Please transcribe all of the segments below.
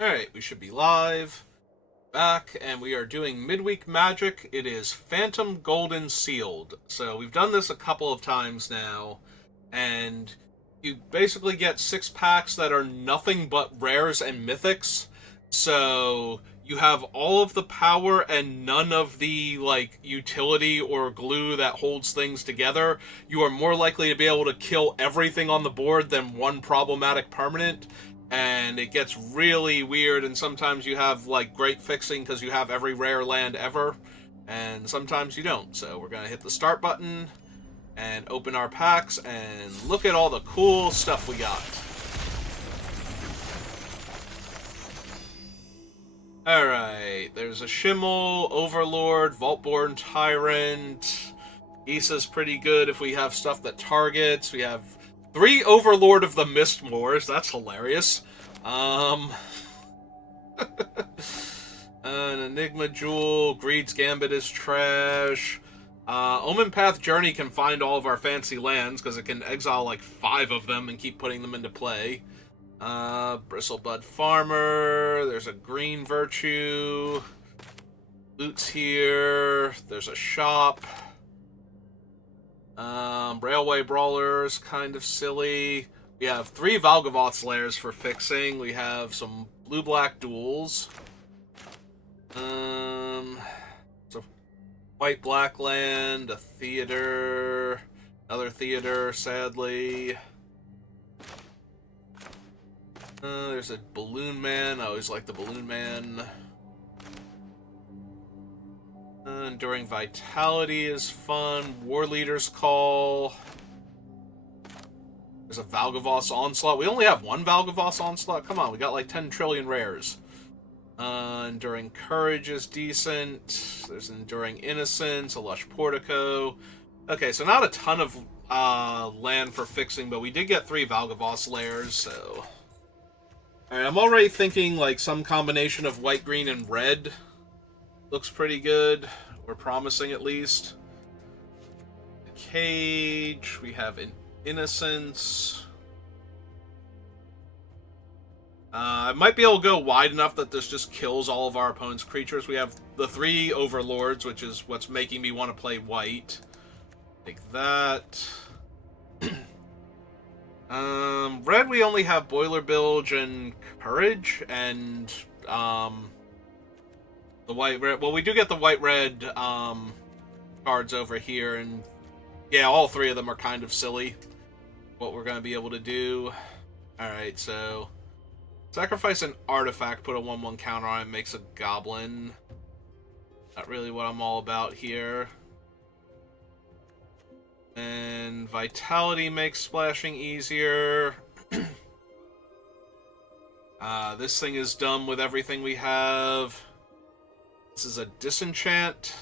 Alright, we should be live. Back, and we are doing Midweek Magic. It is Phantom Golden Sealed. So we've done this a couple of times now, and you basically get 6 packs that are nothing but rares and mythics. So you have all of the power and none of the, utility or glue that holds things together. You are more likely to be able to kill everything on the board than one problematic permanent, and it gets really weird, and sometimes you have great fixing because you have every rare land ever, and sometimes you don't. So we're gonna hit the start button and open our packs and look at all the cool stuff we got. Alright, there's a Shimmel, Overlord, Vaultborn Tyrant. Isa's pretty good if we have stuff that targets. We have 3 Overlord of the Mistmoors. That's hilarious. An Enigma Jewel. Greed's Gambit is trash. Omen Path Journey can find all of our fancy lands because it can exile 5 of them and keep putting them into play. Bristlebud Farmer. There's a Green Virtue. Loot's here. There's a shop. Railway Brawlers, kind of silly. We have 3 Valgavoth's Lairs for fixing. We have some blue-black duels. So white-black land, a theater, another theater, sadly. There's a Balloon Man. I always like the Balloon Man. Enduring Vitality is fun. War Leader's Call. There's a Valgavoth's Onslaught. We only have 1 Valgavoth's Onslaught. Come on, we got 10 trillion rares. Enduring Courage is decent. There's Enduring Innocence, a Lush Portico. Okay, so not a ton of land for fixing, but we did get 3 Valgavoth's Lairs, so... Alright, I'm already thinking some combination of white, green, and red. Looks pretty good. We're promising, at least. The Cage. We have an Innocence. I might be able to go wide enough that this just kills all of our opponent's creatures. We have the 3 Overlords, which is what's making me want to play white. Take that. Red, we only have Boiler Bilge and Courage, and the white-red... Well, we do get the white-red cards over here, and yeah, all 3 of them are kind of silly, what we're going to be able to do. Alright, so... Sacrifice an artifact, put a 1/1 counter on it, makes a goblin. Not really what I'm all about here. And Vitality makes splashing easier. This thing is dumb with everything we have. This is a Disenchant.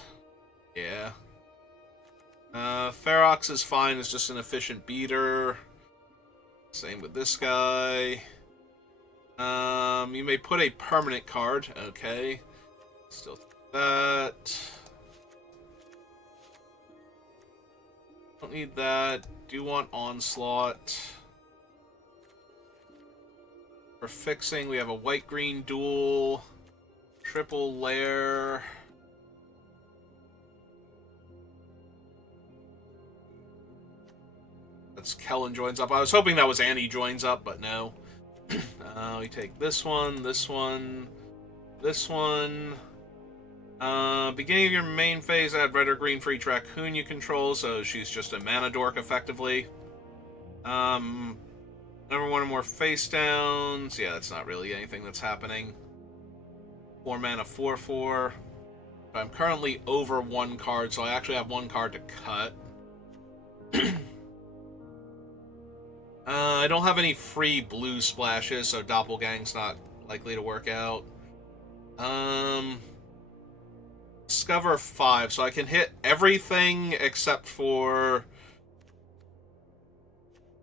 Yeah. Ferox is fine, it's just an efficient beater. Same with this guy. You may put a permanent card. Okay. Still that. Don't need that. Do want Onslaught. For fixing, we have a white-green duel. Triple Lair. That's Kellen joins up. I was hoping that was Annie joins up, but no. We take this one, this one, this one. Beginning of your main phase, add red or green for each raccoon you control, so she's just a mana dork, effectively. Never one or more face downs. Yeah, that's not really anything that's happening. 4 mana, 4/4. But I'm currently over 1 card, so I actually have 1 card to cut. I don't have any free blue splashes, so Doppelgang's not likely to work out. Discover 5, so I can hit everything except for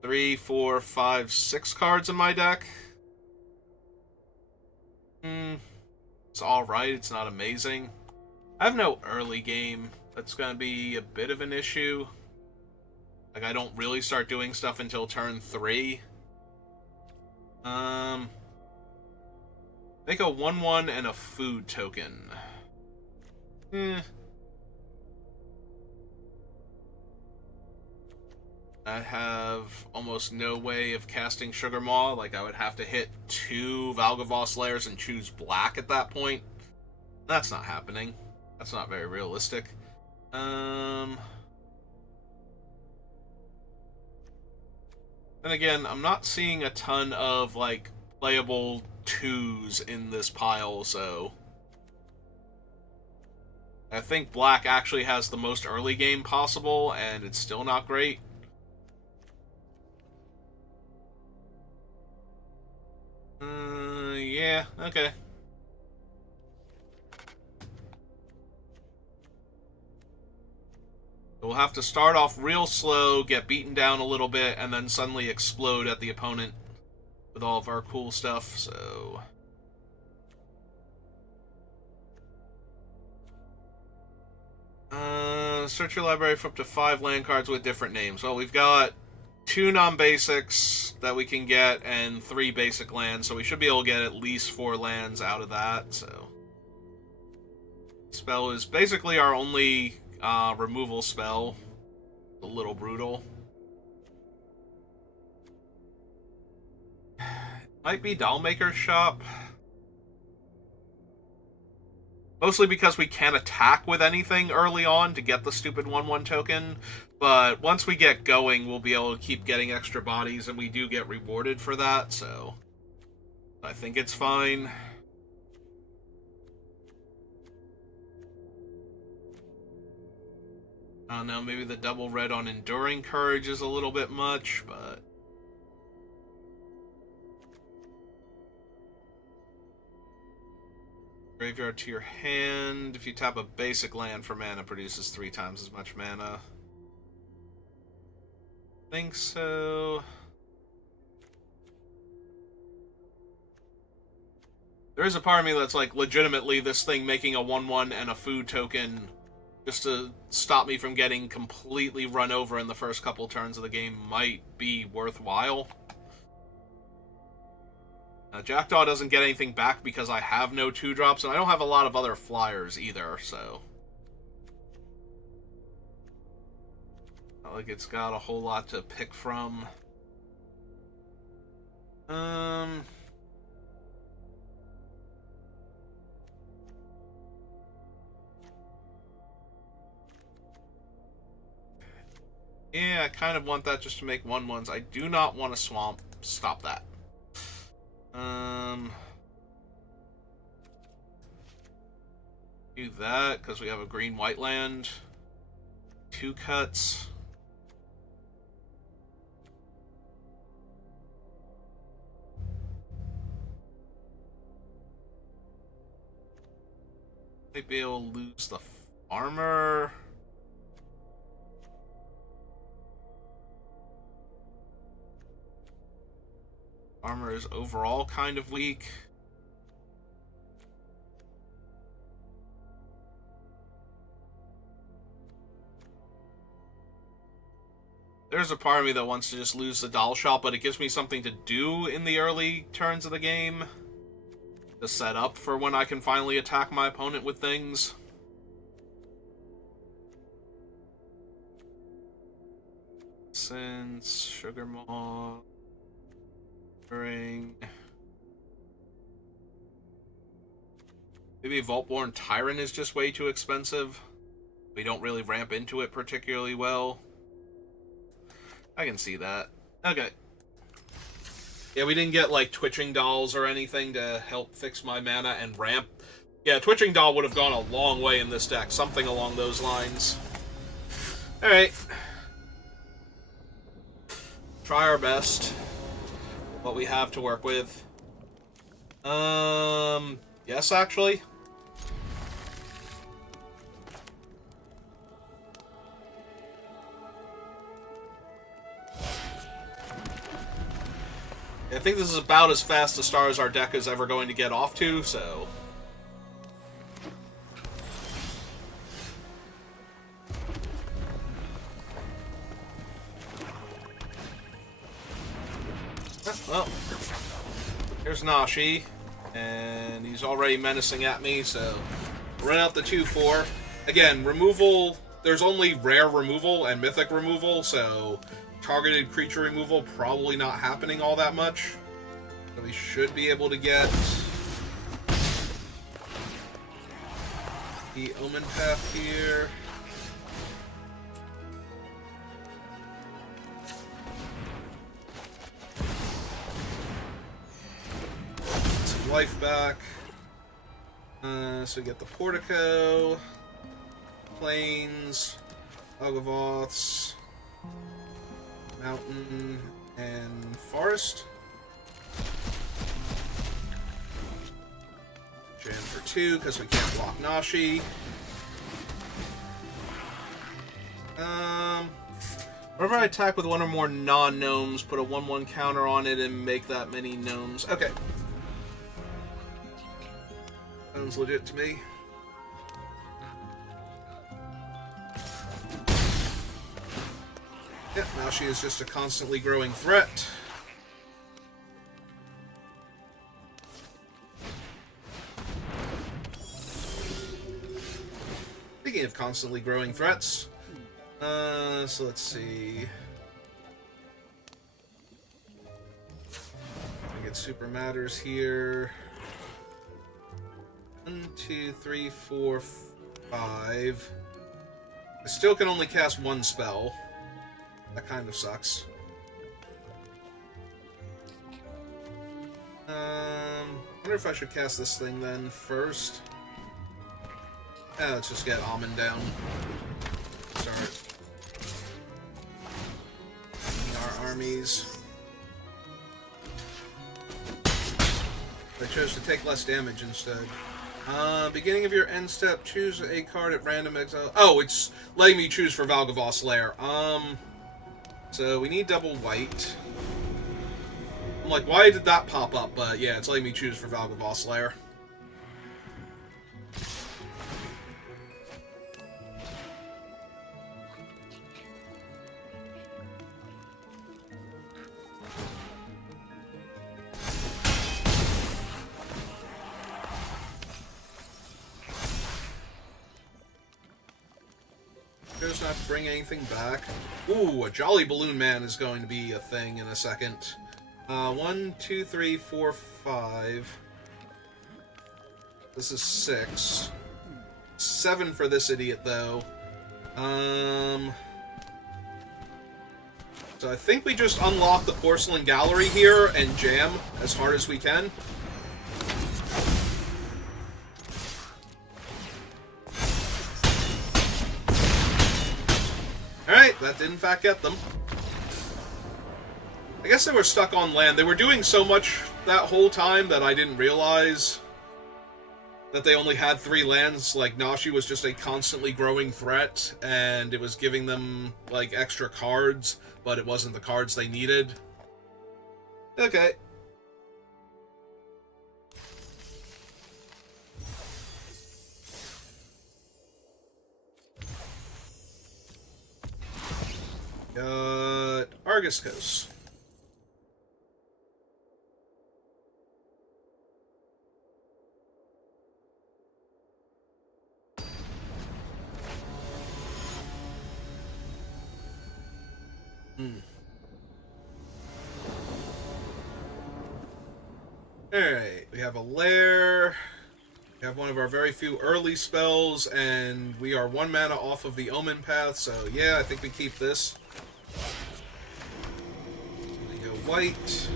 3, 4, 5, 6 cards in my deck. It's alright, it's not amazing. I have no early game. That's gonna be a bit of an issue. I don't really start doing stuff until turn 3. Make a 1/1 and a food token. Eh. I have almost no way of casting Sugar Maw. Like, I would have to hit 2 Valgavoss layers and choose black at that point. That's not happening. That's not very realistic. Then again, I'm not seeing a ton of, like, playable 2s in this pile, so... I think black actually has the most early game possible, and it's still not great. Yeah, okay. We'll have to start off real slow, get beaten down a little bit, and then suddenly explode at the opponent with all of our cool stuff, so... Search your library for up to 5 land cards with different names. Well, we've got 2 non-basics that we can get, and 3 basic lands, so we should be able to get at least 4 lands out of that, so... Spell is basically our only removal spell. A little brutal. Might be Dollmaker's Shop. Mostly because we can't attack with anything early on to get the stupid 1/1 token, but once we get going, we'll be able to keep getting extra bodies, and we do get rewarded for that, so I think it's fine. I don't know, maybe the double red on Enduring Courage is a little bit much, but... Graveyard to your hand. If you tap a basic land for mana, produces 3 times as much mana. I think so. There is a part of me that's like, legitimately, this thing making a 1/1 and a food token just to stop me from getting completely run over in the first couple turns of the game might be worthwhile. Jackdaw doesn't get anything back because I have no 2-drops, and I don't have a lot of other flyers either, so... Not like it's got a whole lot to pick from. Yeah, I kind of want that just to make 1/1s. I do not want to swamp. Stop that. Do that, because we have a green-white land. 2 cuts. Maybe we'll lose the farmer. Armor is overall kind of weak. There's a part of me that wants to just lose the doll shop, but it gives me something to do in the early turns of the game to set up for when I can finally attack my opponent with things. Since Sugar Maw... Maybe Vaultborn Tyrant is just way too expensive. We don't really ramp into it particularly well. I can see that. Okay. Yeah, we didn't get, like, Twitching Dolls or anything to help fix my mana and ramp. Yeah, Twitching Doll would have gone a long way in this deck. Something along those lines. Alright. Try our best. What we have to work with. Yes, actually. I think this is about as fast a start as our deck is ever going to get off to, so... Well, here's Nashi, And he's already menacing at me, so run out the 2/4. Again, removal, there's only rare removal and mythic removal, so targeted creature removal probably not happening all that much. So we should be able to get the Omen Path here. Some life back. So we get the Portico, Plains, Ogavoths, Mountain, and Forest. Jam for 2, because we can't block Nashi. Whenever I attack with one or more non-gnomes, put a 1/1 counter on it and make that many gnomes. Okay. Sounds legit to me. Yep, Nashi is just a constantly growing threat. Speaking of constantly growing threats, so let's see. I get Super Matters here. 1, 2, 3, 4, 5. I still can only cast one spell. That kind of sucks. Wonder if I should cast this thing then first. Let's just get Almond down. Start our armies. I chose to take less damage instead. Beginning of your end step, choose a card at random exile. Oh, it's letting me choose for Valgavoth's Lair. So we need double white. I'm like, why did that pop up? But yeah, it's letting me choose for Valgavoth's Lair. Does not bring anything back. Ooh, a Jolly Balloon Man is going to be a thing in a second. 1, 2, 3, 4, 5. This is 6. 7 for this idiot, though. So I think we just unlock the Porcelain Gallery here and jam as hard as we can. Alright, that did in fact get them. I guess they were stuck on land. They were doing so much that whole time that I didn't realize that they only had 3 lands. Like, Nashi was just a constantly growing threat, and it was giving them, like, extra cards, but it wasn't the cards they needed. Okay. Got Argus Coast. Alright, we have a lair. We have one of our very few early spells, and we are 1 mana off of the Omen Path, so yeah, I think we keep this. We go white.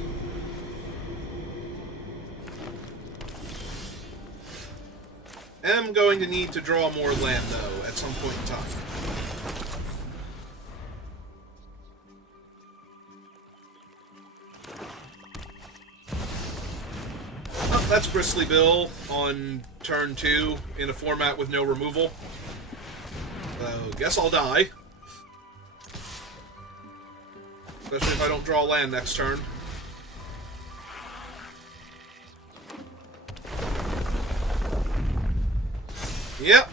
Am going to need to draw more land, though, at some point in time. Oh, that's Bristly Bill on turn 2 in a format with no removal. So, guess I'll die. Especially if I don't draw land next turn. Yep.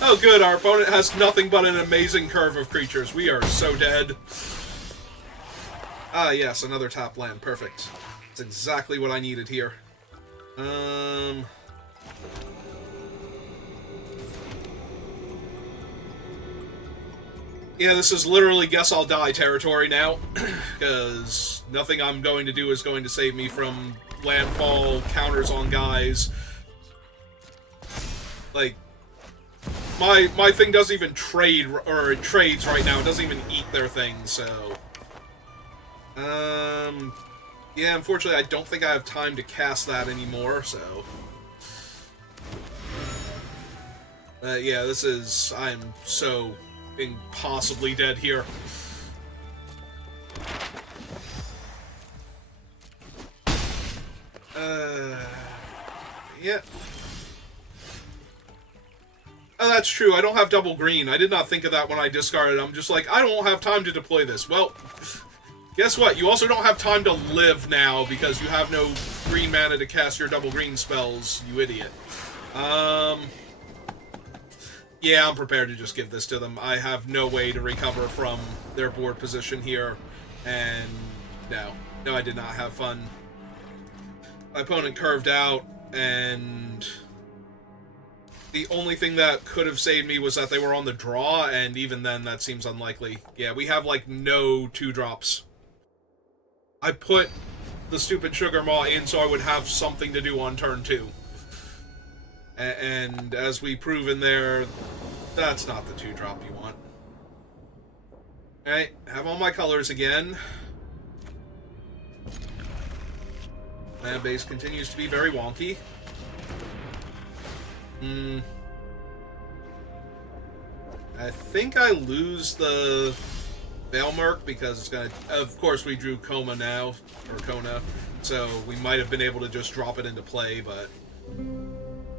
Oh good, our opponent has nothing but an amazing curve of creatures. We are so dead. Ah yes, another top land. Perfect. That's exactly what I needed here. Yeah, this is literally guess I'll die territory now, because nothing I'm going to do is going to save me from landfall counters on guys. Like, my thing doesn't even trade, or it trades right now. It doesn't even eat their things, so... Yeah, unfortunately, I don't think I have time to cast that anymore, so... Yeah, this is... I'm so impossibly dead here. Yeah. Oh, that's true. I don't have double green. I did not think of that when I discarded. I'm just like, I don't have time to deploy this. Well, guess what? You also don't have time to live now because you have no green mana to cast your double green spells, you idiot. Yeah, I'm prepared to just give this to them. I have no way to recover from their board position here. And no. No, I did not have fun. My opponent curved out, and the only thing that could have saved me was that they were on the draw, and even then, that seems unlikely. Yeah, we have, like, no 2-drops. I put the stupid Sugar Maw in so I would have something to do on turn 2. And as we prove in there, that's not the 2-drop you want. Alright, have all my colors again. Land base continues to be very wonky. I think I lose the Veilmerk because it's gonna... Of course, we drew Coma now, or Kona, so we might have been able to just drop it into play, but...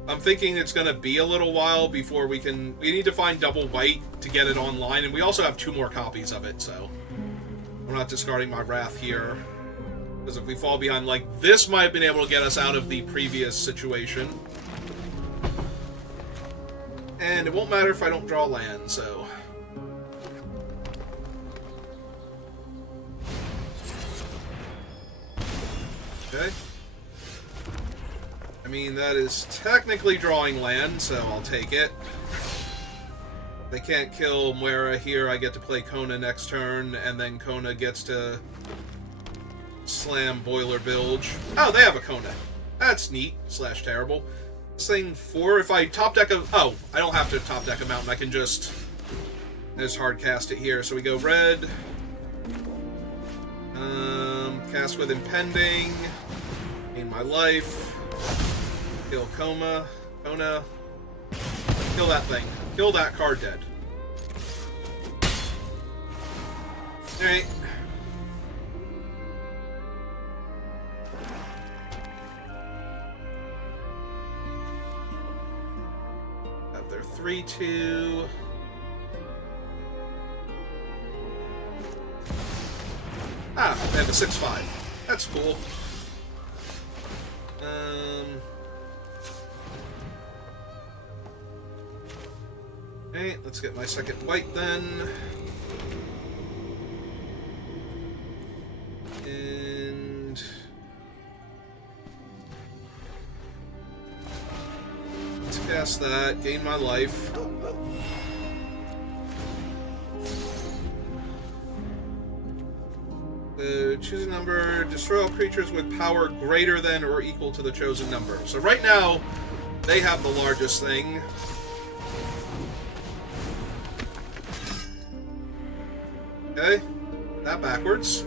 I'm thinking it's gonna be a little while before we can... We need to find double white to get it online, and we also have 2 more copies of it, so... I'm not discarding my Wrath here. Because if we fall behind, like, this might have been able to get us out of the previous situation. And it won't matter if I don't draw land, so... Okay. I mean, that is technically drawing land, so I'll take it. They can't kill Muera here. I get to play Kona next turn, and then Kona gets to slam Boiler Bilge. Oh, they have a Kona. That's neat, / terrible. This thing 4, if I top deck a... Oh, I don't have to top deck a mountain. I can just hard cast it here. So we go red. Cast with Impending. Gain my life. Kill Kona. Kill that thing. Kill that card dead. Alright. Have their 3/2. Ah, they have a 6/5. That's cool. Okay, let's get my second white then. And let's cast that, gain my life. Choose a number, destroy all creatures with power greater than or equal to the chosen number. So right now, they have the largest thing. Okay, that backwards.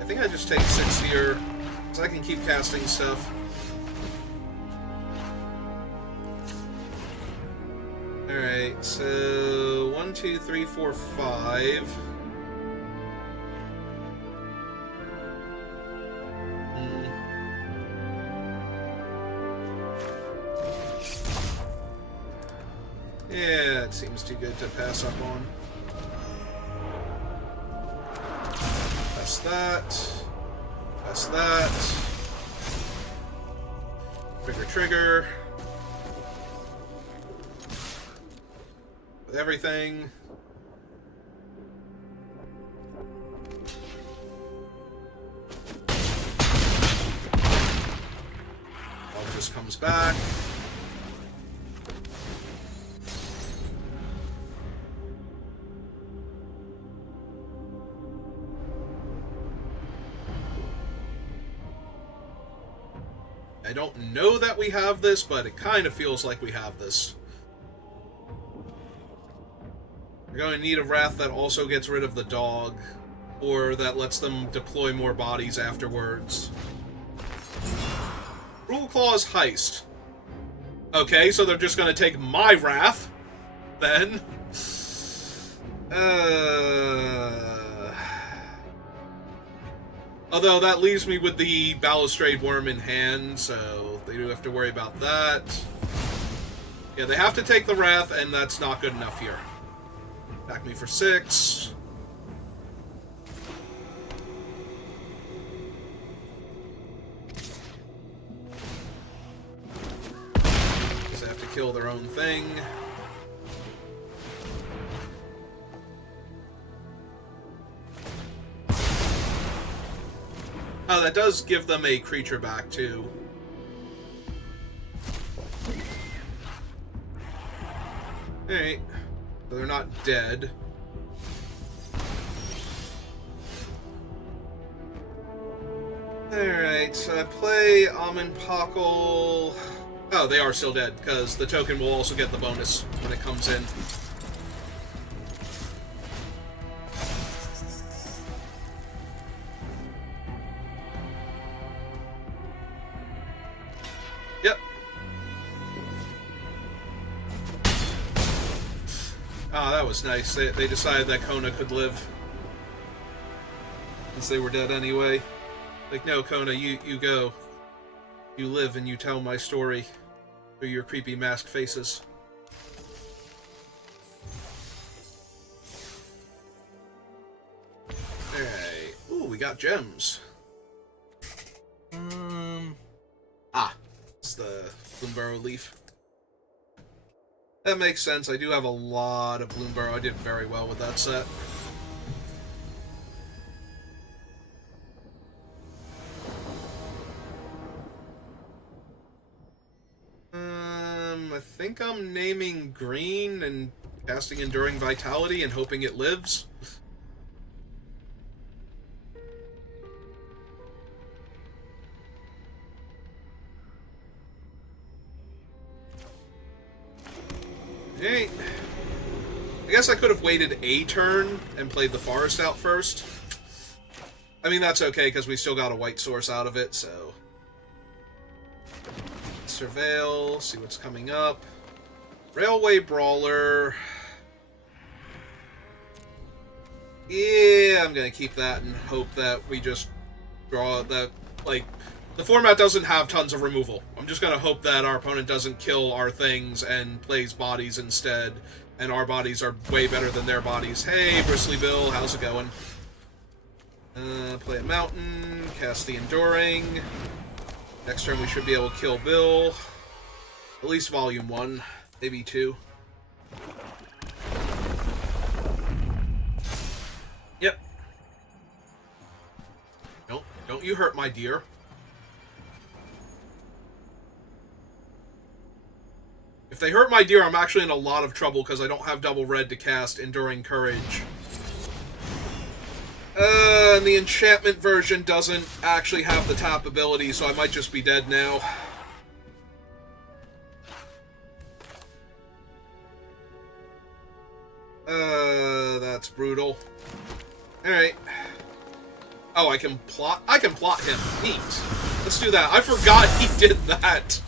I think I just take 6 here, so I can keep casting stuff. Alright, so 1, 2, 3, 4, 5. Yeah, it seems too good to pass up on. Pass that. Pass that. Trigger. with everything. All just comes back. I don't know that we have this, but it kind of feels like we have this. We're going to need a Wrath that also gets rid of the dog, or that lets them deploy more bodies afterwards. Rule Claw's Heist. Okay, so they're just going to take my Wrath, then. Although that leaves me with the Balustrade Worm in hand, so they do have to worry about that. Yeah, they have to take the Wrath, and that's not good enough here. Back me for 6. Because they have to kill their own thing. Oh, that does give them a creature back, too. Alright. So they're not dead. Alright, so I play Amenpockle. Oh, they are still dead, because the token will also get the bonus when it comes in. Yep. Ah, that was nice. They decided that Kona could live. Since they were dead anyway. Like, no, Kona, you go. You live and you tell my story through your creepy mask faces. Alright. Ooh, we got gems. It's the Bloomburrow leaf. That makes sense. I do have a lot of Bloomburrow. I did very well with that set. I think I'm naming green and casting Enduring Vitality and hoping it lives. Hey, I guess I could have waited a turn and played the forest out first. I mean, that's okay, because we still got a white source out of it, so... Surveil, see what's coming up. Railway Brawler. Yeah, I'm gonna keep that and hope that we just draw that, like... The format doesn't have tons of removal. I'm just gonna hope that our opponent doesn't kill our things and plays bodies instead, and our bodies are way better than their bodies. Hey, Bristly Bill, how's it going? Play a Mountain, cast the Enduring. Next turn we should be able to kill Bill. At least Volume 1, maybe 2. Yep. Don't you hurt my deer. If they hurt my deer, I'm actually in a lot of trouble because I don't have double red to cast Enduring Courage. And the enchantment version doesn't actually have the tap ability, so I might just be dead now. That's brutal. Alright. Oh, I can plot him. Neat. Let's do that. I forgot he did that.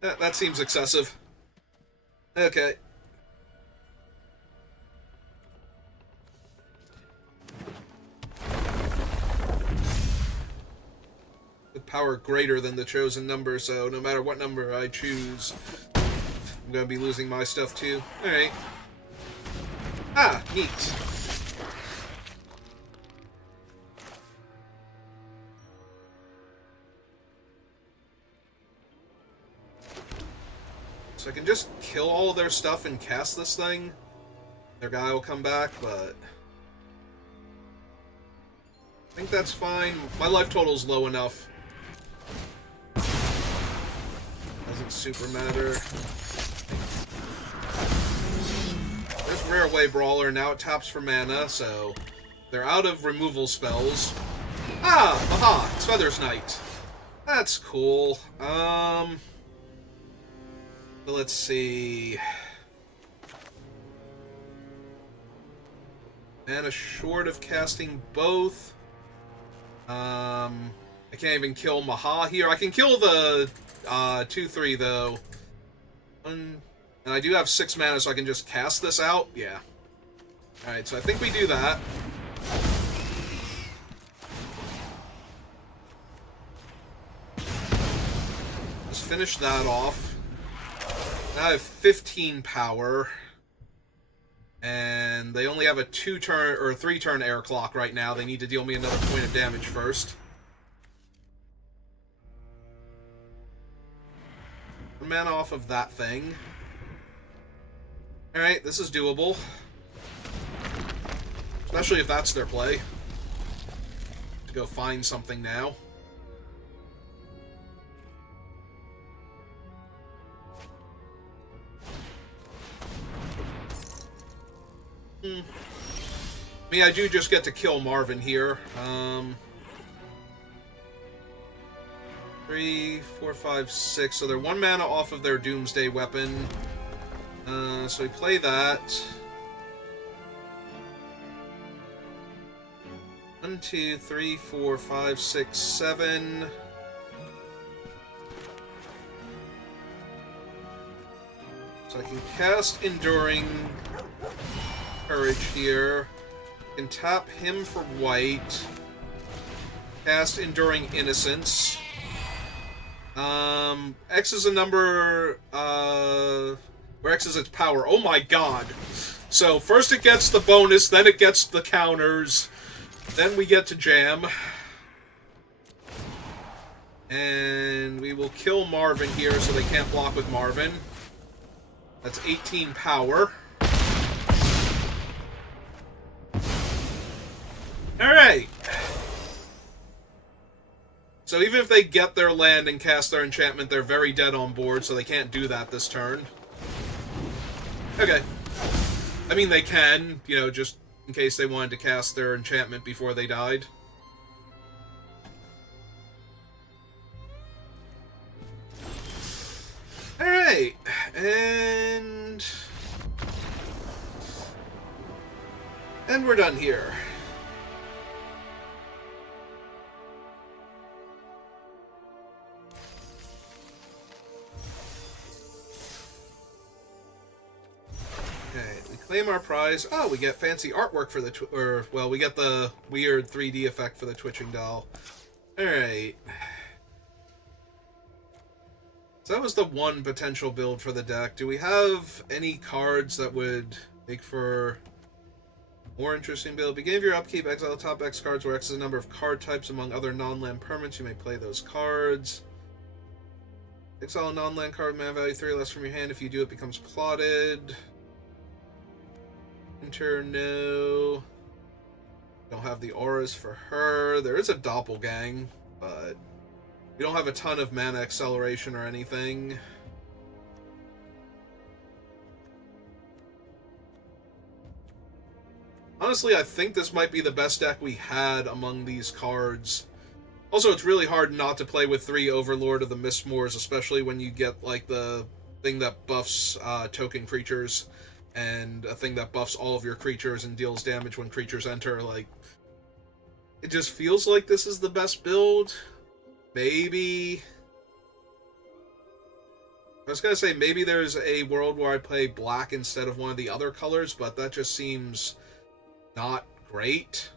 That seems excessive. Okay. The power greater than the chosen number, so no matter what number I choose, I'm gonna be losing my stuff too. Alright. Ah, neat. So I can just kill all of their stuff and cast this thing. Their guy will come back, but I think that's fine. My life total's low enough. Doesn't super matter. There's Rare Way Brawler. Now it taps for mana, so they're out of removal spells. Ah! Aha! It's Feather's Knight. That's cool. Let's see. Mana short of casting both. I can't even kill Maha here. I can kill the 2/3 though. And I do have 6 mana, so I can just cast this out. Yeah. Alright, so I think we do that. Let's finish that off. Now I have 15 power. And they only have a 2-turn or 3-turn air clock right now. They need to deal me another point of damage first. One mana off of that thing. Alright, this is doable. Especially if that's their play. To go find something now. I mean, I do just get to kill Marvin here. 3, 4, 5, 6. So they're 1 mana off of their Doomsday weapon. So we play that. 1, 2, 3, 4, 5, 6, 7. So I can cast Enduring Courage here. Can tap him for white. Cast Enduring Innocence. X is a number where X is its power. Oh my god. So first it gets the bonus, then it gets the counters, then we get to jam. And we will kill Marvin here so they can't block with Marvin. That's 18 power. Alright. So even if they get their land and cast their enchantment, they're very dead on board, so they can't do that this turn. Okay. I mean, they can, you know, just in case they wanted to cast their enchantment before they died. Alright. And we're done here. Claim our prize. Oh, we get fancy artwork for the we get the weird 3D effect for the twitching doll. Alright. So that was the one potential build for the deck. Do we have any cards that would make for more interesting build? Beginning of your upkeep, exile top X cards where X is a number of card types among other non-land permanents. You may play those cards. Exile a non-land card, mana value 3 less from your hand. If you do, it becomes plotted. Enter, no. Don't have the auras for her. There is a doppelgang, but we don't have a ton of mana acceleration or anything. Honestly, I think this might be the best deck we had among these cards. Also, it's really hard not to play with 3 Overlord of the Mistmoors, especially when you get, like, the thing that buffs token creatures, and a thing that buffs all of your creatures and deals damage when creatures enter. Like, it just feels like this is the best build. Maybe. I was gonna say maybe there's a world where I play black instead of one of the other colors, but that just seems not great.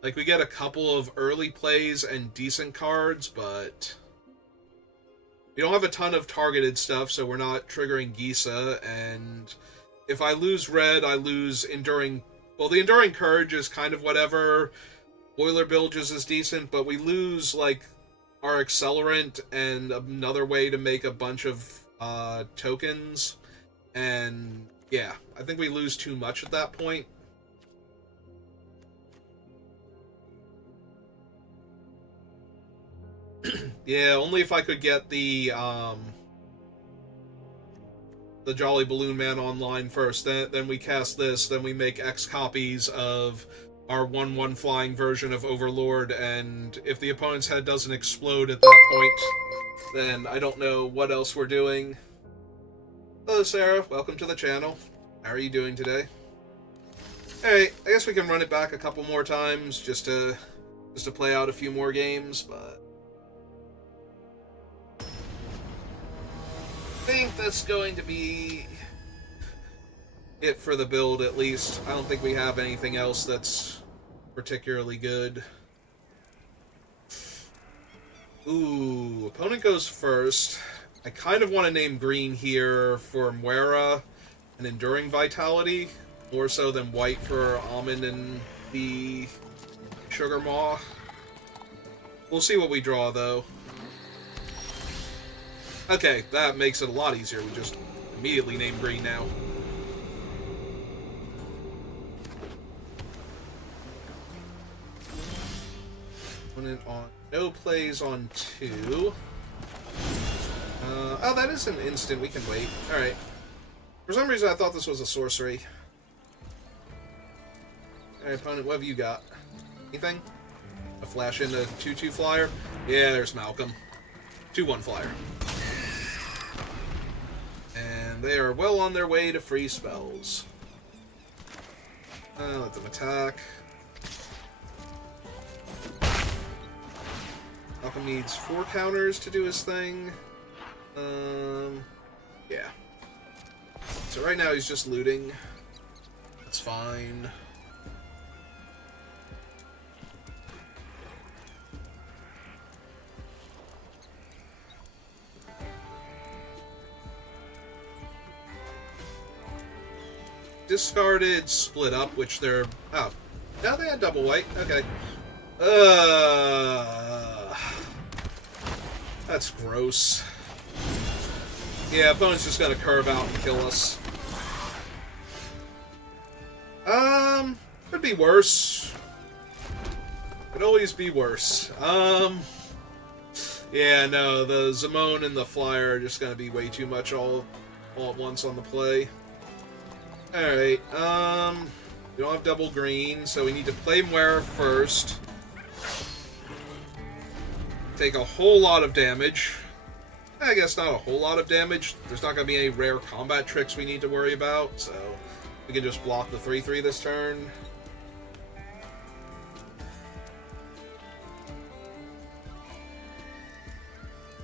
Like, we get a couple of early plays and decent cards, but we don't have a ton of targeted stuff, so we're not triggering Gisa, and if I lose red, I lose Enduring. Well, the Enduring Courage is kind of whatever. Boiler Bilges is decent, but we lose, like, our Accelerant and another way to make a bunch of tokens, and yeah, I think we lose too much at that point. Yeah, only if I could get the Jolly Balloon Man online first. Then we cast this. Then we make X copies of our 1/1 flying version of Overlord. And if the opponent's head doesn't explode at that point, then I don't know what else we're doing. Hello, Sarah. Welcome to the channel. How are you doing today? Alright, I guess we can run it back a couple more times just to play out a few more games, but I think that's going to be it for the build, at least. I don't think we have anything else that's particularly good. Ooh, opponent goes first. I kind of want to name green here for Muera and Enduring Vitality, more so than white for Almond and the Sugar Maw. We'll see what we draw, though. Okay, that makes it a lot easier. We just immediately name green now. Opponent on no plays on 2. Oh, that is an instant. We can wait. Alright. For some reason, I thought this was a sorcery. Alright, opponent, what have you got? Anything? A flash into 2/2 flyer? Yeah, there's Malcolm. 2/1 flyer. And they are well on their way to free spells. Let them attack. Malcolm needs 4 counters to do his thing. Yeah. So right now he's just looting. That's fine. Discarded, split up, which they're... Oh. No, they had double white. Okay. That's gross. Yeah, opponent's just gonna curve out and kill us. Could be worse. Could always be worse. Yeah, no, the Zimone and the Flyer are just gonna be way too much all at once on the play. Alright, we don't have double green, so we need to play Muera first. Take a whole lot of damage. I guess not a whole lot of damage. There's not going to be any rare combat tricks we need to worry about, so we can just block the 3/3 this turn.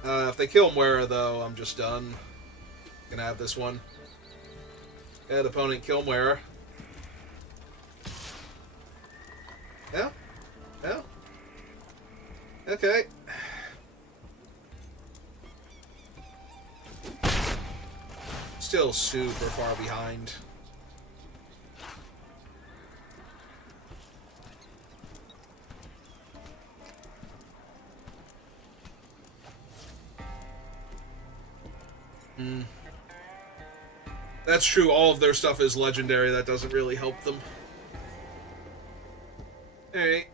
If they kill Muera, though, I'm just done. Gonna have this one. Yeah, the opponent kill Muera. Yeah? Yeah? Okay. Still super far behind. That's true, all of their stuff is legendary. That doesn't really help them. Alright.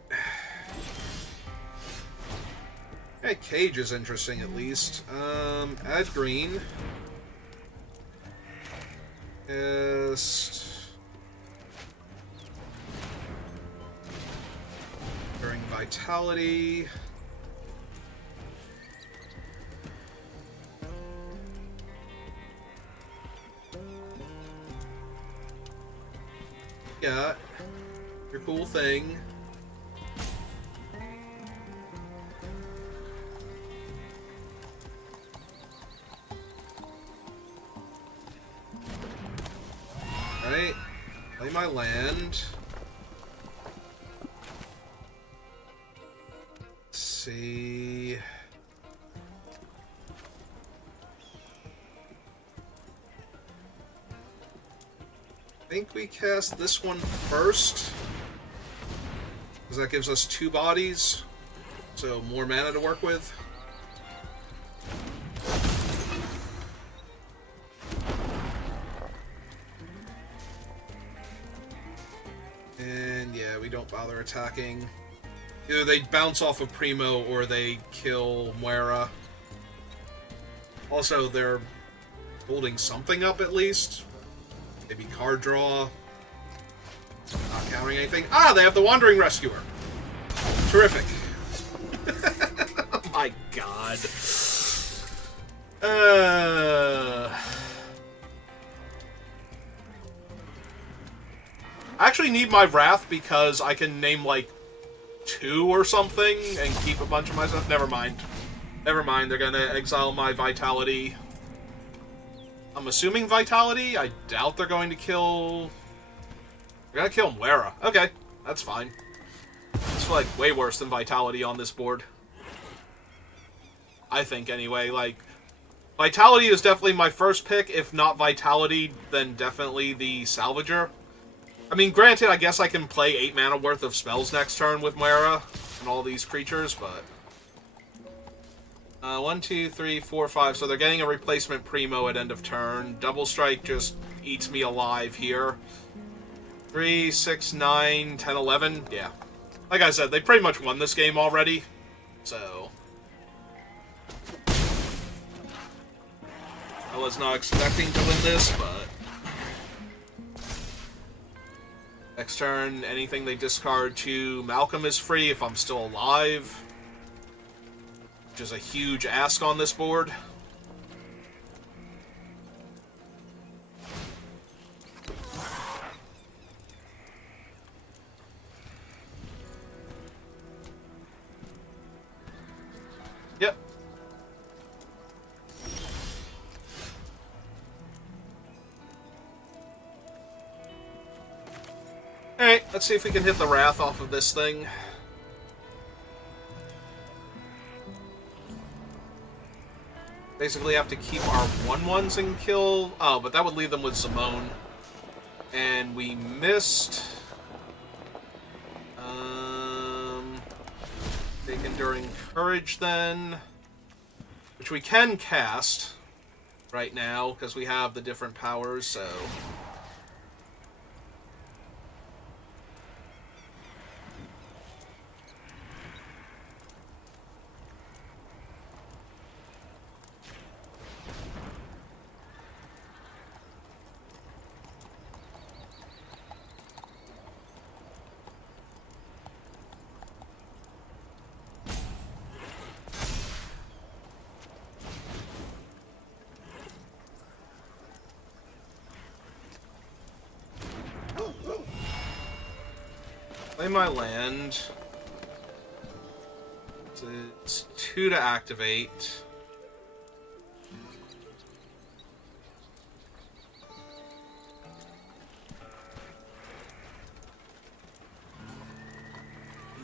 Hey, Cage is interesting, at least. Add green. Just... During Vitality. Yeah, your cool thing. Alright, play my land. Let's see. I think we cast this one first, because that gives us 2 bodies, so more mana to work with. Yeah, we don't bother attacking. Either they bounce off of Primo or they kill Moira. Also, they're holding something up at least. Maybe card draw. Not counting anything. Ah, they have the Wandering Rescuer. Terrific. Oh my god. I actually need my Wrath because I can name like 2 or something and keep a bunch of my stuff. Never mind. Never mind, they're gonna exile my Vitality. I'm assuming Vitality? I doubt they're going to kill... They're gonna kill Moira. Okay, that's fine. It's like way worse than Vitality on this board. I think, anyway. Like, Vitality is definitely my first pick. If not Vitality, then definitely the Salvager. I mean, granted, I guess I can play 8 mana worth of spells next turn with Moira and all these creatures, but... 1, 2, 3, 4, 5. So they're getting a replacement Primo at end of turn. Double Strike just eats me alive here. 3, 6, 9, 10, 11. Yeah. Like I said, they pretty much won this game already. So... I was not expecting to win this, but... Next turn, anything they discard to Malcolm is free if I'm still alive. Which is a huge ask on this board. Yep. Alright, let's see if we can hit the Wrath off of this thing. Basically have to keep our 1/1s and kill... Oh, but that would leave them with Simone. And we missed... Take Enduring Courage then. Which we can cast right now, because we have the different powers, so... Play my land. So it's 2 to activate.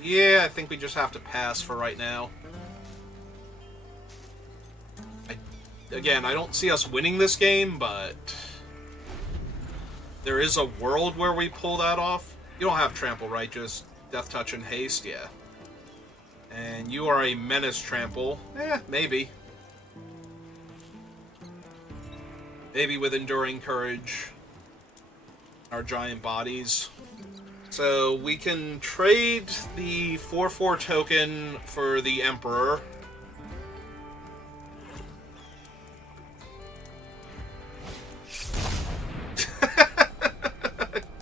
Yeah, I think we just have to pass for right now. Again, I don't see us winning this game, but there is a world where we pull that off. You don't have Trample, right? Just Death Touch and Haste, yeah. And you are a Menace Trample. Maybe. Maybe with Enduring Courage. Our giant bodies. So we can trade the 4/4 token for the Emperor.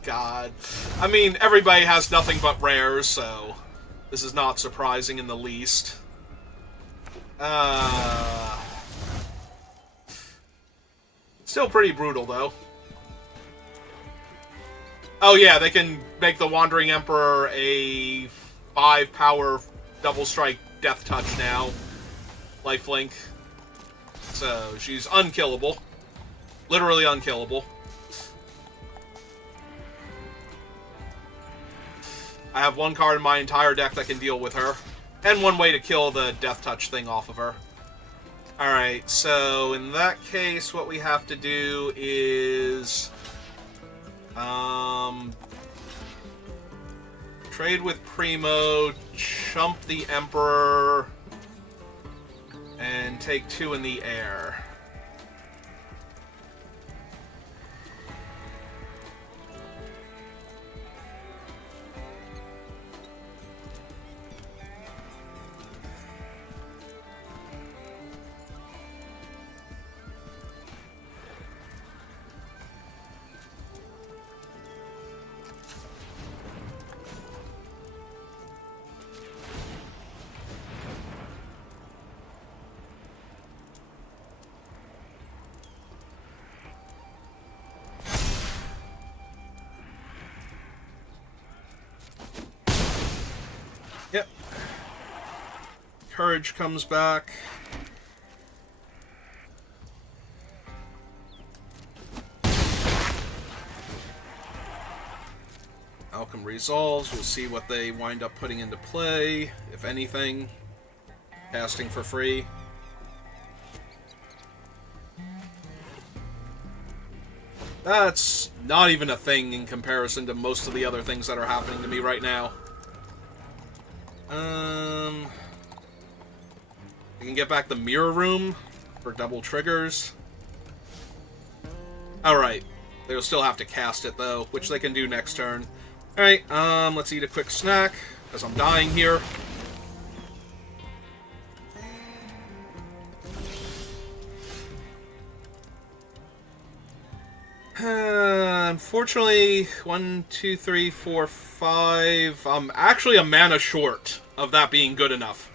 God. I mean, everybody has nothing but rares, so this is not surprising in the least. Still pretty brutal, though. Oh yeah, they can make the Wandering Emperor a 5-power double strike death touch now. Lifelink. So she's unkillable. Literally unkillable. I have 1 card in my entire deck that can deal with her. And 1 way to kill the death touch thing off of her. Alright, so in that case, what we have to do is... trade with Primo, chump the Emperor, and take 2 in the air. Yep. Courage comes back. Alchem resolves. We'll see what they wind up putting into play, if anything. Casting for free. That's not even a thing in comparison to most of the other things that are happening to me right now. I can get back the mirror room for double triggers. Alright. They'll still have to cast it, though, which they can do next turn. Alright, let's eat a quick snack, because I'm dying here. Unfortunately, 1, 2, 3, 4, 5... I'm actually a mana short of that being good enough.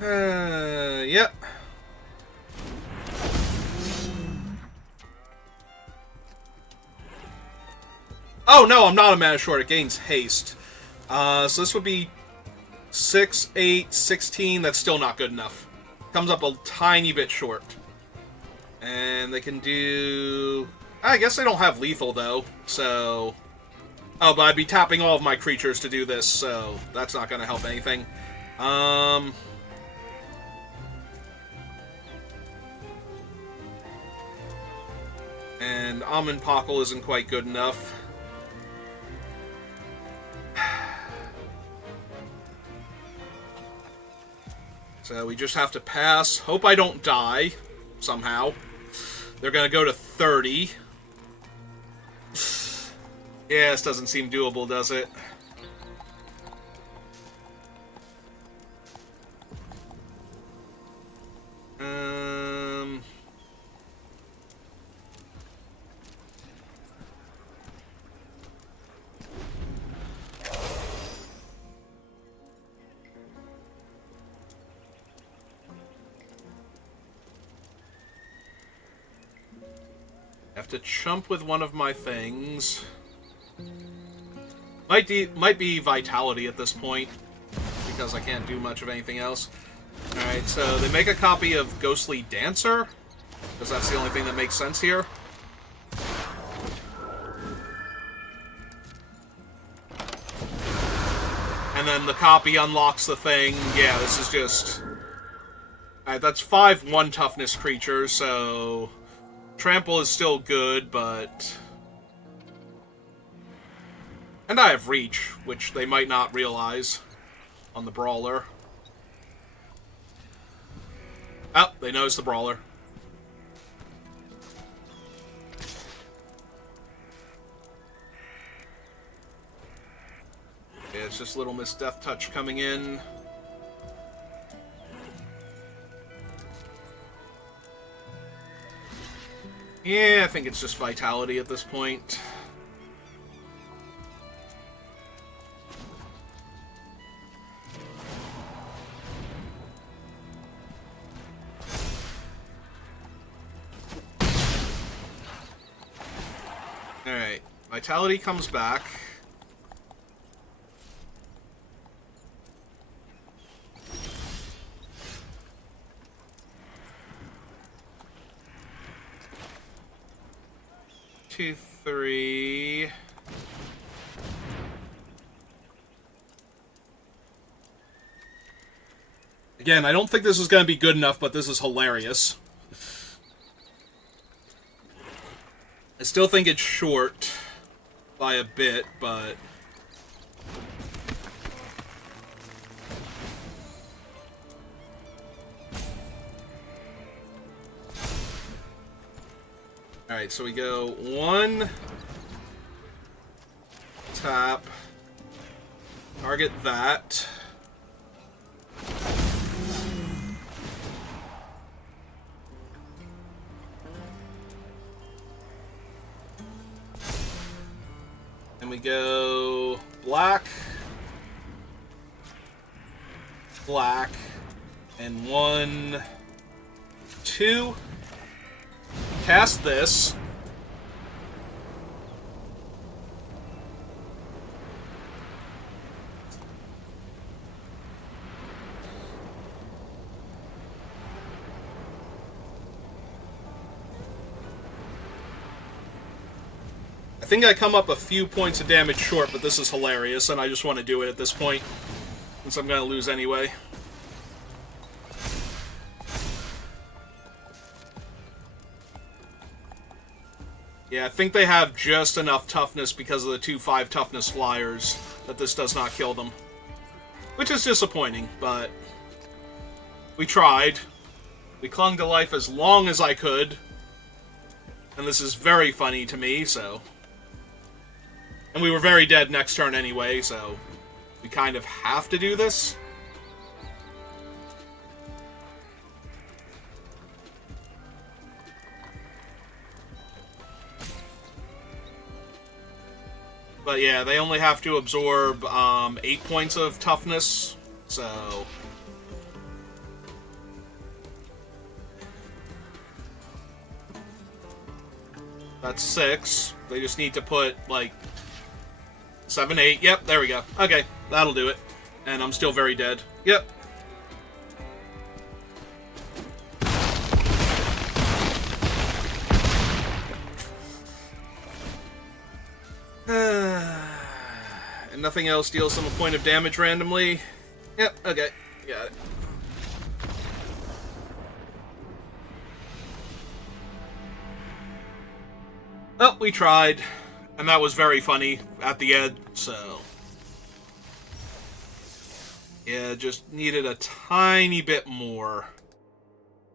Yep. Oh, no, I'm not a mana short. It gains haste. So this would be 6, 8, 16. That's still not good enough. Comes up a tiny bit short. And they can do... I guess they don't have lethal, though. So... Oh, but I'd be tapping all of my creatures to do this, so that's not going to help anything. And Almond Pockle isn't quite good enough. So we just have to pass. Hope I don't die, somehow. They're gonna go to 30. Yeah, this doesn't seem doable, does it? Have to chump with one of my things. Might be Vitality at this point, because I can't do much of anything else. Alright, so they make a copy of Ghostly Dancer, because that's the only thing that makes sense here. And then the copy unlocks the thing. Yeah, this is just... Alright, that's 5/1 toughness creatures, so... Trample is still good, but... And I have Reach, which they might not realize on the Brawler. Oh, they noticed the Brawler. Yeah, it's just Little Miss Death Touch coming in. Yeah, I think it's just Vitality at this point. Alright, Vitality comes back. Two, three. Again, I don't think this is going to be good enough, but this is hilarious. I still think it's short by a bit, but... Alright, so we go 1, tap, target that. And we go black, black, And 1, 2. Cast this. I think I come up a few points of damage short, but this is hilarious, and I just want to do it at this point, since I'm going to lose anyway. Yeah, I think they have just enough toughness because of the 2-5 toughness flyers that this does not kill them. Which is disappointing, but we tried. We clung to life as long as I could. And this is very funny to me, so... And we were very dead next turn anyway, so we kind of have to do this. But yeah, they only have to absorb 8 points of toughness, so... That's 6. They just need to put, like, 7, 8. Yep, there we go. Okay, that'll do it. And I'm still very dead. Yep. And nothing else deals them a point of damage randomly. Yep, okay. Got it. Well, we tried. And that was very funny at the end, so... Yeah, just needed a tiny bit more.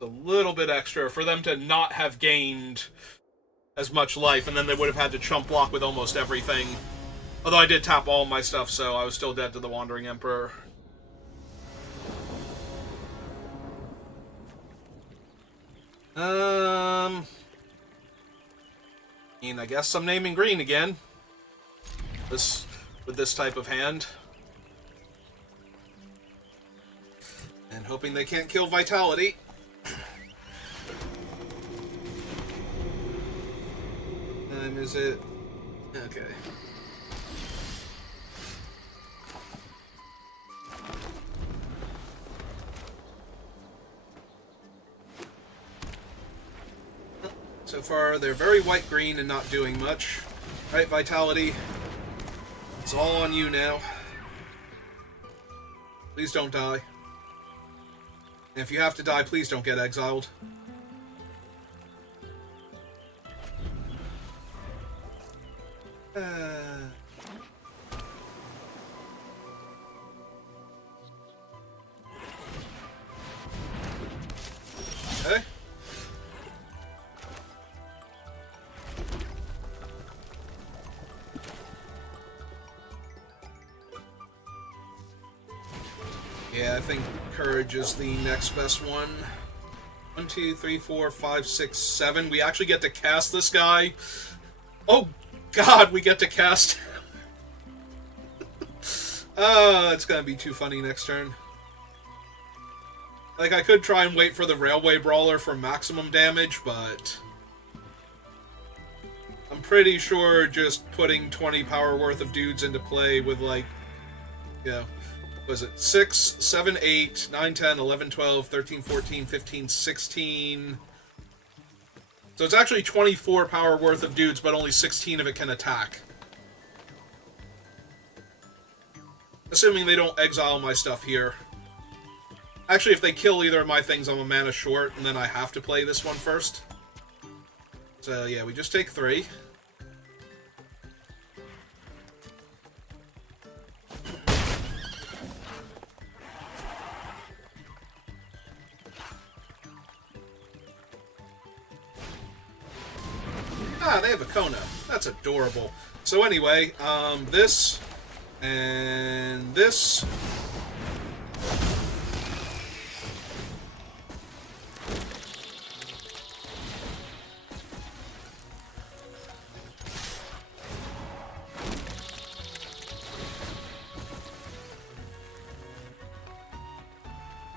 A little bit extra for them to not have gained as much life, and then they would have had to chump block with almost everything. Although I did tap all my stuff, so I was still dead to the Wandering Emperor. I mean, I guess I'm naming green again. With this type of hand. And hoping they can't kill Vitality. Time is it? Okay. So far, they're very white-green and not doing much. Right, Vitality? It's all on you now. Please don't die. And if you have to die, please don't get exiled. Okay. Yeah, I think Courage is the next best one. 1, 2, 3, 4, 5, 6, 7. We actually get to cast this guy. Oh, God, we get to cast. It's gonna be too funny next turn. Like, I could try and wait for the Railway Brawler for maximum damage, but... I'm pretty sure just putting 20 power worth of dudes into play with, like, you know... Was it 6, 7, 8, 9, 10, 11, 12, 13, 14, 15, 16... So it's actually 24 power worth of dudes, but only 16 of it can attack. Assuming they don't exile my stuff here. Actually, if they kill either of my things, I'm a mana short, and then I have to play this one first. So yeah, we just take 3. Ah, they have a Kona. That's adorable. So anyway, this and this.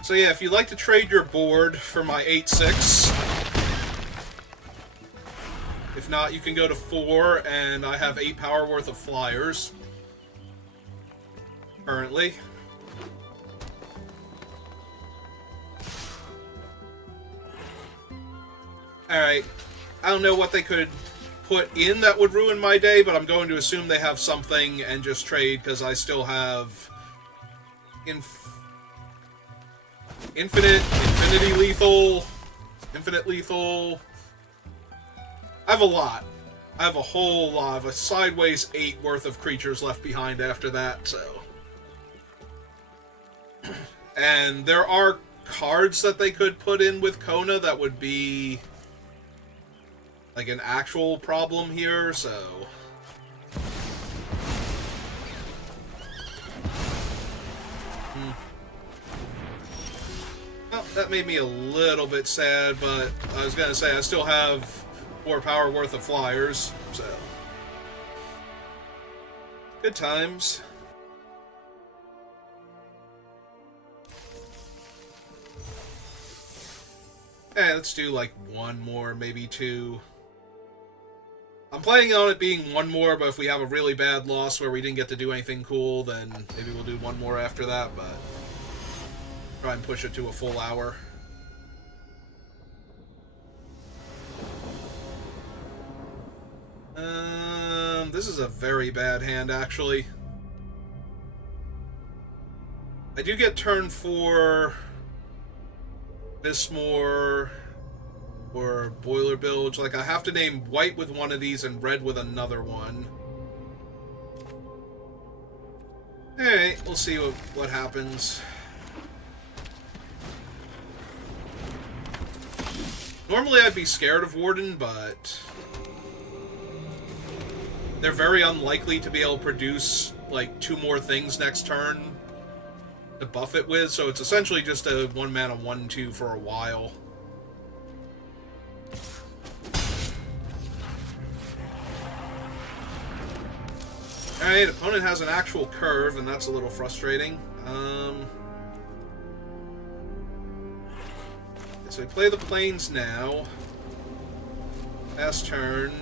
So yeah, if you'd like to trade your board for my 8/6, if not, you can go to 4, and I have 8 power worth of flyers currently. Alright, I don't know what they could put in that would ruin my day, but I'm going to assume they have something and just trade, because I still have infinite lethal. I have a lot. I have a whole lot. I have a sideways 8 worth of creatures left behind after that, so. And there are cards that they could put in with Kona that would be like an actual problem here, so. Well, that made me a little bit sad, but I was gonna say I still have 4 power worth of flyers, so. Good times. Hey, let's do like 1 more, maybe 2. I'm planning on it being 1 more, but if we have a really bad loss where we didn't get to do anything cool, then maybe we'll do 1 more after that, but try and push it to a full hour. This is a very bad hand, actually. I do get turn 4 Bismore or Boiler Bilge. Like, I have to name white with one of these and red with another one. Alright, we'll see what happens. Normally I'd be scared of Warden, but they're very unlikely to be able to produce, like, 2 more things next turn to buff it with, so it's essentially just a 1-mana 1/2 for a while. Alright, opponent has an actual curve, and that's a little frustrating. So we play the plains now. Last turn.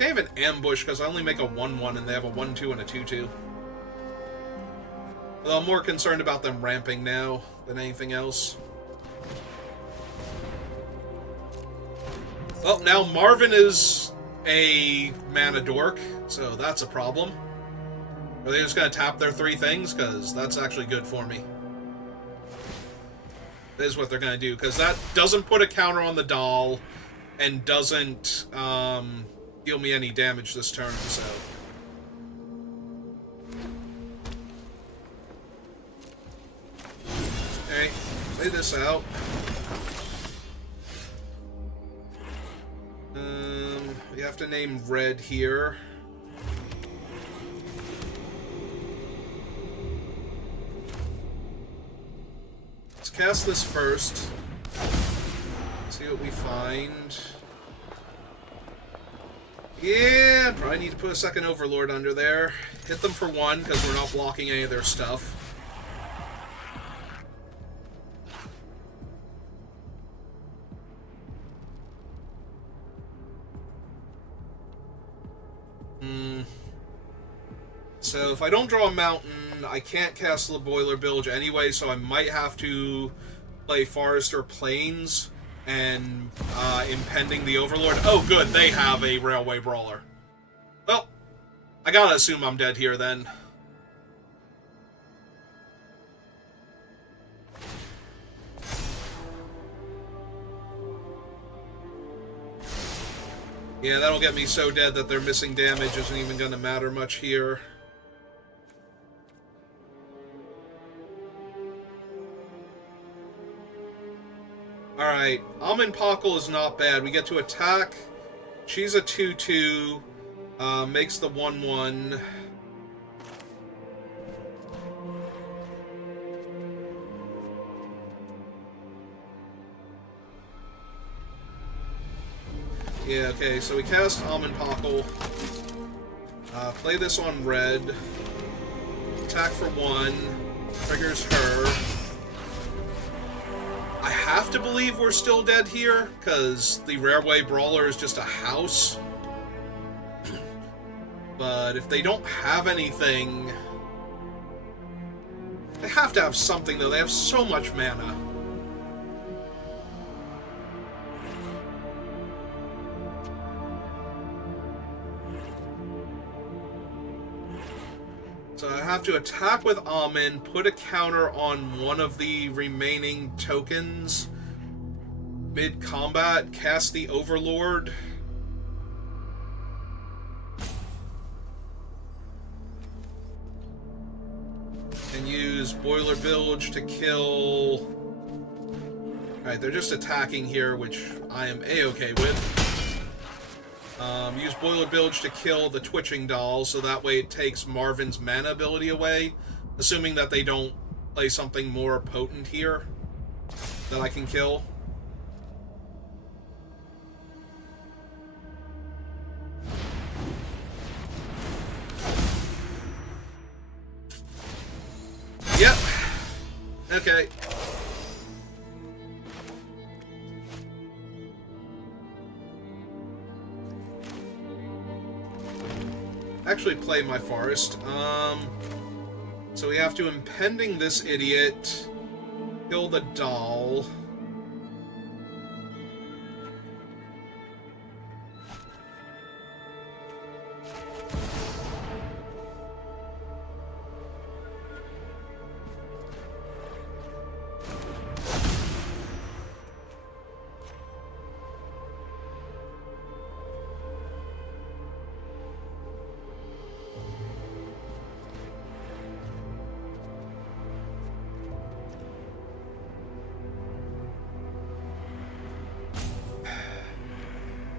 Can't even ambush because I only make a 1/1 and they have a 1/2 and a 2/2. Although I'm more concerned about them ramping now than anything else. Well, now Marvin is a mana dork, so that's a problem. Are they just going to tap their 3 things? Because that's actually good for me. That is what they're going to do, because that doesn't put a counter on the doll and doesn't deal me any damage this turn, so. Okay, play this out. We have to name red here. Let's cast this first. See what we find. Yeah, probably need to put a second Overlord under there. Hit them for 1, because we're not blocking any of their stuff. So if I don't draw a mountain, I can't cast the Boiler Bilge anyway, so I might have to play Forest or Plains and impending the Overlord. Oh good, they have a Railway Brawler. Well, I gotta assume I'm dead here then. Yeah, that'll get me so dead that their missing damage isn't even gonna matter much here. Alright, Almond Pockle is not bad. We get to attack. She's a 2/2. Makes the 1/1. Yeah, okay, so we cast Almond Pockle. Play this on red. Attack for 1. Triggers her. have to believe we're still dead here, because the Railway Brawler is just a house. But if they don't have anything... They have to have something, though. They have so much mana. So I have to attack with Almond, put a counter on one of the remaining tokens. Mid-combat, cast the Overlord. And use Boiler Bilge to kill... Alright, they're just attacking here, which I am A-okay with. Use Boiler Bilge to kill the Twitching Doll, so that way it takes Marvin's mana ability away, assuming that they don't play something more potent here that I can kill. Yep. Okay. Actually play my forest. So we have to impending this idiot, kill the doll.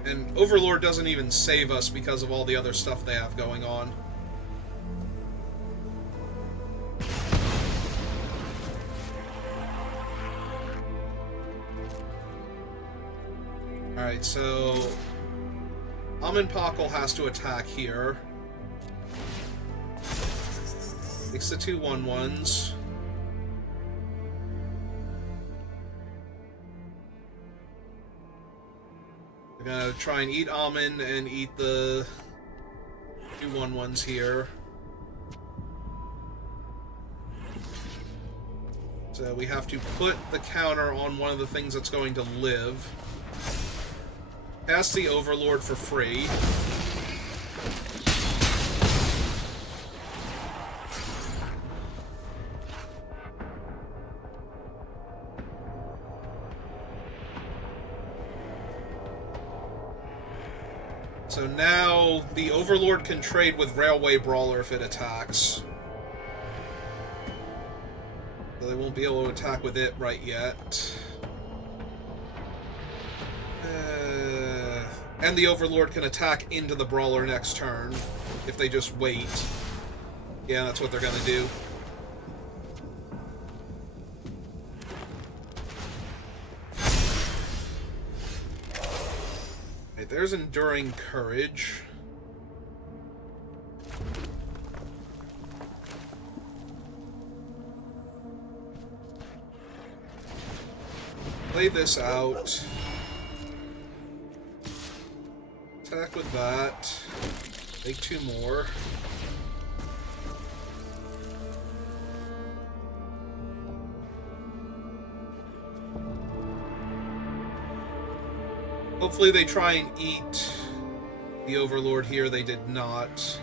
And Overlord doesn't even save us because of all the other stuff they have going on. Alright, so... Amonpockle has to attack here. Makes the 2/1/1s. I'm gonna try and eat Almond and eat the 2/1/1s here. So we have to put the counter on one of the things that's going to live. Cast the Overlord for free. So now the Overlord can trade with Railway Brawler if it attacks. So they won't be able to attack with it right yet. And the Overlord can attack into the Brawler next turn if they just wait. Yeah, that's what they're gonna do. Okay, there's Enduring Courage. Play this out. Attack with that. Make 2 more. Hopefully they try and eat the Overlord here. They did not.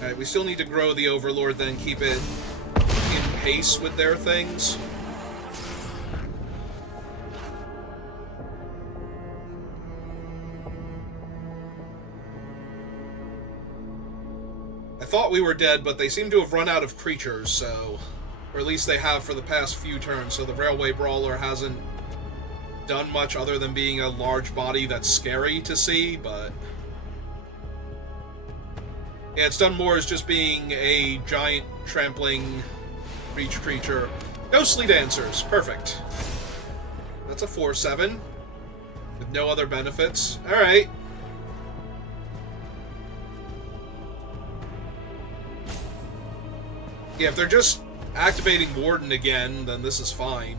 Alright, we still need to grow the Overlord, then keep it in pace with their things. I thought we were dead, but they seem to have run out of creatures, so... Or at least they have for the past few turns, so the Railway Brawler hasn't done much other than being a large body that's scary to see, but... Yeah, it's done more as just being a giant, trampling, reach creature. Ghostly Dancers, perfect. That's a 4/7, with no other benefits. Alright. Yeah, if they're just activating Warden again, then this is fine.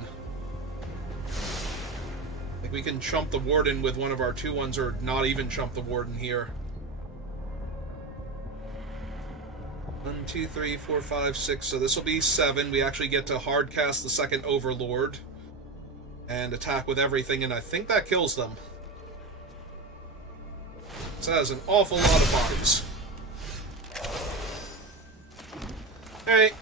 Like, we can chump the Warden with one of our 2-1s, or not even chump the Warden here. 1, 2, 3, 4, 5, 6. So this will be 7. We actually get to hard cast the second Overlord and attack with everything, and I think that kills them. So that has an awful lot of bodies. Alright.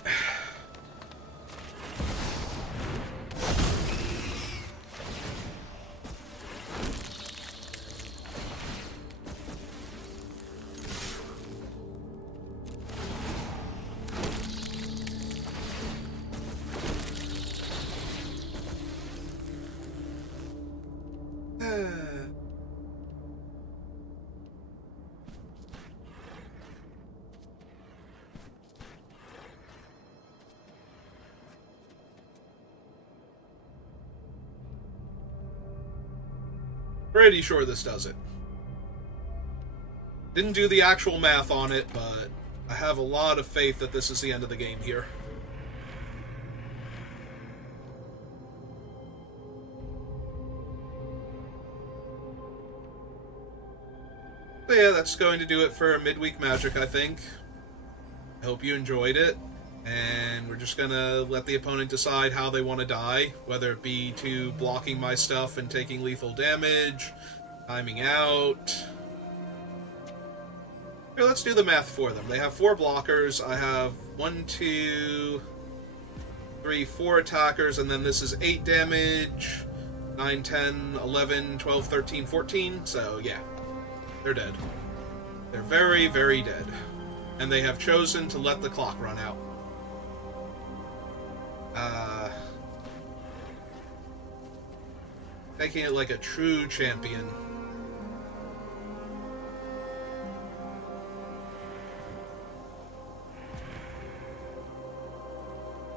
Pretty sure this does it. Didn't do the actual math on it, but I have a lot of faith that this is the end of the game here. But yeah, that's going to do it for Midweek Magic, I think. I hope you enjoyed it. And we're just gonna let the opponent decide how they want to die, whether it be to blocking my stuff and taking lethal damage, timing out. Here, let's do the math for them. They have 4 blockers. I have 1, 2, 3, 4 attackers, and then this is 8 damage, 9, 10, 11, 12, 13, 14. So yeah, they're dead. They're very, very dead. And they have chosen to let the clock run out. Taking it like a true champion.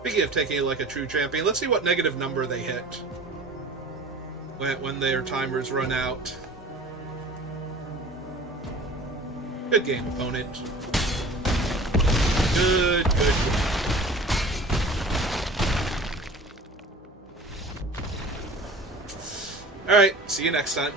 Speaking of taking it like a true champion, let's see what negative number they hit when their timers run out. Good game, opponent. Good, good, good. Alright, see you next time.